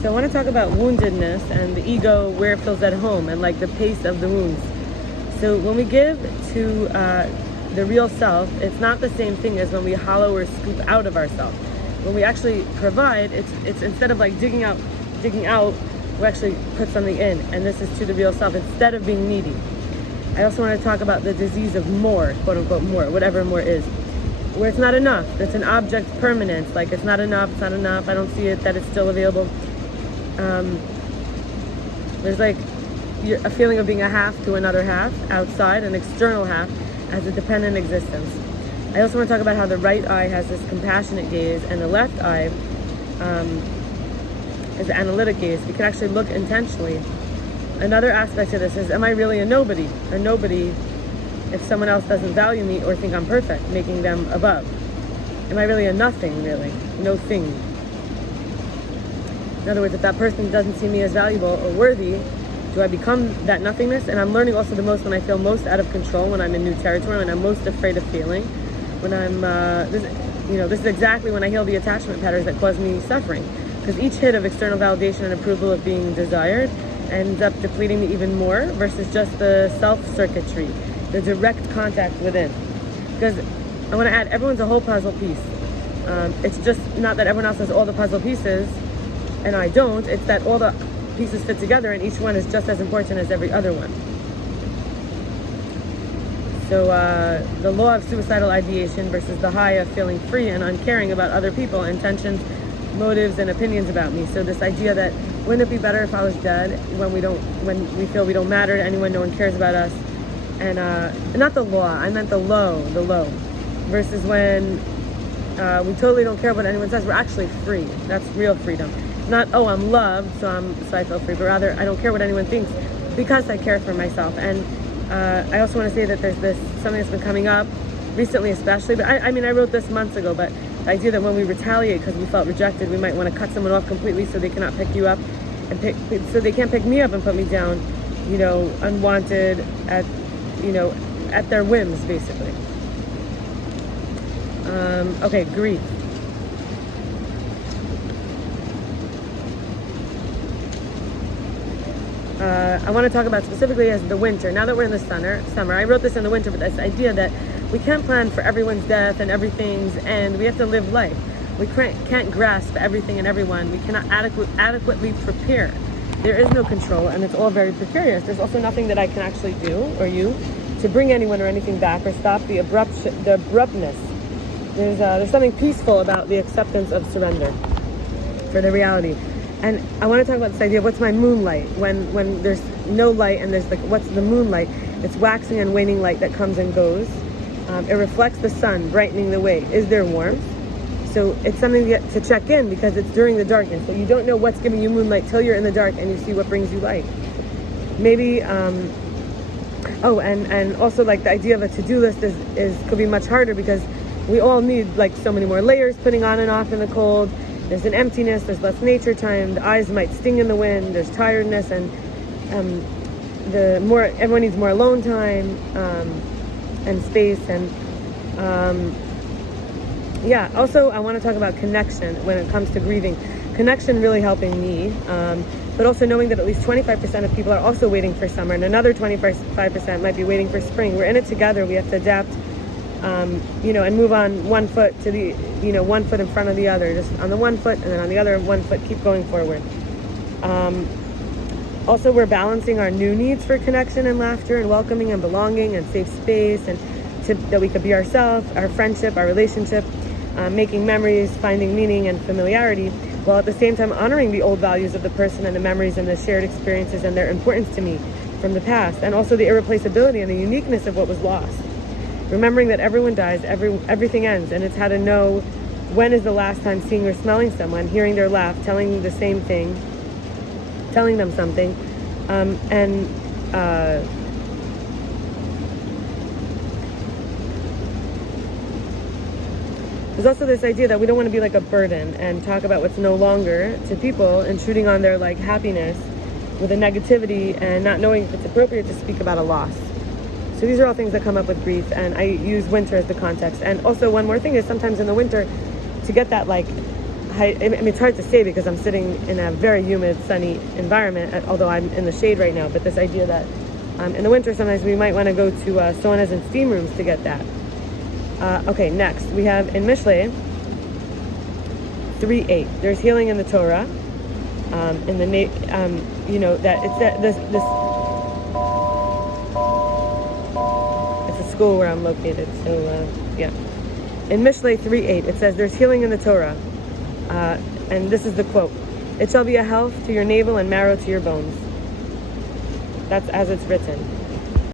So I want to talk about woundedness and the ego, where it feels at home, and like the pace of the wounds. So when we give to the real self, it's not the same thing as when we hollow or scoop out of ourselves. When we actually provide, it's instead of like digging out, we actually put something in, and this is to the real self instead of being needy. I also want to talk about the disease of more, quote unquote more, whatever more is, where it's not enough. It's an object permanence, like it's not enough, I don't see it, that it's still available. There's like a feeling of being a half to another half outside, an external half as a dependent existence. I also want to talk about how the right eye has this compassionate gaze and the left eye is the analytic gaze. We can actually look intentionally. Another aspect of this is, am I really a nobody? A nobody if someone else doesn't value me or think I'm perfect, making them above. Am I really a nothing, really? No thing. In other words, if that person doesn't see me as valuable or worthy, do I become that nothingness? And I'm learning also the most when I feel most out of control, when I'm in new territory, when I'm most afraid of failing, when I'm, this is exactly when I heal the attachment patterns that cause me suffering. Because each hit of external validation and approval of being desired ends up depleting me even more versus just the self-circuitry, the direct contact within. Because I want to add, everyone's a whole puzzle piece. It's just not that everyone else has all the puzzle pieces and I don't. It's that all the pieces fit together and each one is just as important as every other one. So the law of suicidal ideation versus the high of feeling free and uncaring about other people, intentions, motives, and opinions about me. So this idea that wouldn't it be better if I was dead, when we feel we don't matter to anyone, no one cares about us. And not the law, I meant the low, versus when we totally don't care what anyone says, we're actually free. That's real freedom. It's not, oh, I'm loved, so I feel free, but rather I don't care what anyone thinks because I care for myself. And I also want to say that there's something that's been coming up recently, especially, but I wrote this months ago, but the idea that when we retaliate because we felt rejected, we might want to cut someone off completely so they cannot pick you up, so they can't pick me up and put me down, unwanted at their whims, basically. Okay, grief. I want to talk about specifically as the winter. Now that we're in the summer, I wrote this in the winter, but this idea that we can't plan for everyone's death and everything's end. We have to live life. We can't grasp everything and everyone. We cannot adequately prepare. There is no control, and it's all very precarious. There's also nothing that I can actually do, or you, to bring anyone or anything back or stop the abruptness. There's something peaceful about the acceptance of surrender for the reality. And I want to talk about this idea of what's my moonlight, when there's no light and there's what's the moonlight? It's waxing and waning light that comes and goes. It reflects the sun, brightening the way. Is there warmth? So it's something to check in, because it's during the darkness. So you don't know what's giving you moonlight till you're in the dark and you see what brings you light. Maybe, and also like the idea of a to-do list could be much harder, because we all need like so many more layers putting on and off in the cold. There's an emptiness, there's less nature time, the eyes might sting in the wind, there's tiredness, and everyone needs more alone time and space. And also I want to talk about connection when it comes to grieving. Connection really helping me, but also knowing that at least 25% of people are also waiting for summer, and another 25% might be waiting for spring. We're in it together. We have to adapt, and move on one foot to the, one foot in front of the other, just on the one foot, and then on the other one foot, keep going forward. Also, we're balancing our new needs for connection and laughter and welcoming and belonging and safe space, and that we could be ourselves, our friendship, our relationship, making memories, finding meaning and familiarity, while at the same time honoring the old values of the person and the memories and the shared experiences and their importance to me from the past, and also the irreplaceability and the uniqueness of what was lost. Remembering that everyone dies, everything ends, and it's how to know when is the last time seeing or smelling someone, hearing their laugh, telling the same thing, telling them something, there's also this idea that we don't want to be like a burden and talk about what's no longer to people, intruding on their like happiness with a negativity and not knowing if it's appropriate to speak about a loss. So these are all things that come up with grief, and I use winter as the context. And also one more thing is, sometimes in the winter, to get that like it's hard to say because I'm sitting in a very humid, sunny environment, although I'm in the shade right now, but this idea that in the winter sometimes we might want to go to saunas and steam rooms to get that. Okay, next we have in Mishlei 3:8. There's healing in the Torah. In the that it's that this it's a school where I'm located. So yeah, in Mishlei 3:8 it says there's healing in the Torah, and this is the quote: "It shall be a health to your navel and marrow to your bones." That's as it's written.